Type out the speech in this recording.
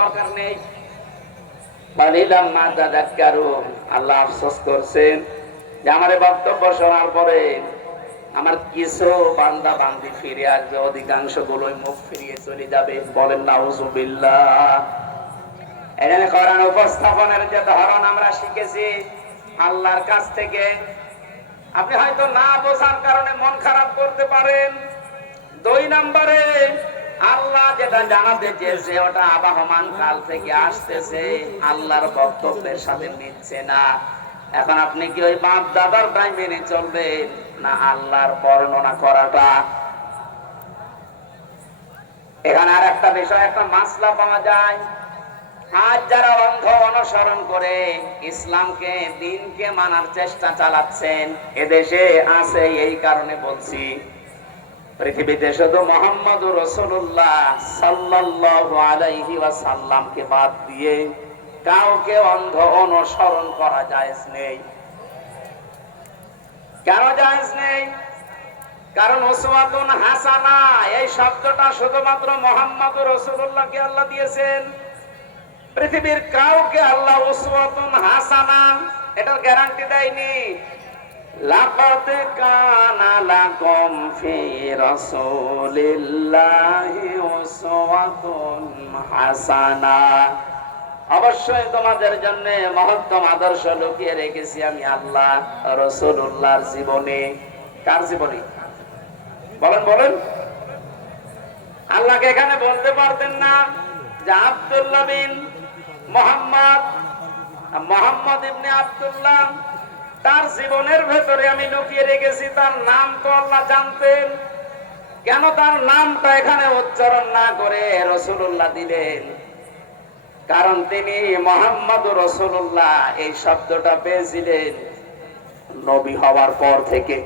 দরকার নেই। কালিলাম মা তাযাক্কারুন আল্লাহ আফসোস করছেন যে আমার বক্তব্য শোনার পরে আমার কিছু বান্দা বান্দি ফিরে আসবে অধিকাংশ গুলোই মুখ ফিরিয়ে চলে যাবে। বলেন নাউজুবিল্লাহ এখানে কোরআন উপস্থাপনের যে ধরন আমরা শিখেছি, আল্লাহর কাছ থেকে, আপনি হয়তো না বোঝার কারণে মন খারাপ করতে পারেন। দুই নম্বরে যেটা জানাতে চেয়েছে ওটা কাল থেকে আসতেছে। আল্লাহর বক্তব্যের সাথে মিলছে না। এখন আপনি কি ওই বাপ দাদার মেনে চলবেন, না আল্লাহর বর্ণনা করাটা? এখানে আর একটা বিষয়, একটা মাসলা পাওয়া যায়। আজ যারা অন্ধ অনুসরণ করে ইসলামকে, দিনকে মানার চেষ্টা চালাচ্ছেন, এদেশে আছে এই কারণে বলছি। পৃথিবীতে শুধু মোহাম্মদ রসুল্লাহ সাল্লাল্লাহু আলাইহি বাদ দিয়ে কাউকে অন্ধ অনুসরণ করা যায় নেই। কেন নেই? কারণ ওসওয়াতুন হাসানা, এই শব্দটা শুধুমাত্র মোহাম্মদ রসুল্লাহকে আল্লাহ দিয়েছেন। পৃথিবীর কাউকে আল্লাহ ওসওয়াতুন হাসানা, এটার গ্যারান্টি দেয়নি। লাকাদ কানা লাকুম ফি রাসূলিল্লাহি উসওয়াতুন হাসানা। অবশ্যই তোমাদের জন্য মহত্তম আদর্শ লুকিয়ে রেখেছি আমি আল্লাহ রসুল্লাহর জীবনে। কার জীবনে? বলেন বলেন। আল্লাহকে এখানে বলতে পারতেন না যে আব্দুল্লাহ বিন মোহাম্মদ মোহাম্মদ ইবনে আব্দুল্লাহ তার জীবনের ভেতরে আমি লুকিয়ে রেখেছি, তার নাম তো আল্লাহ জানতেন। কেন তার নামটা এখানে উচ্চারণ না করে রসুল্লাহ দিলেন? কারণ তিনি মোহাম্মদ রসুল্লাহ এই শব্দটা পেয়েছিলেন নবী হওয়ার পর থেকে।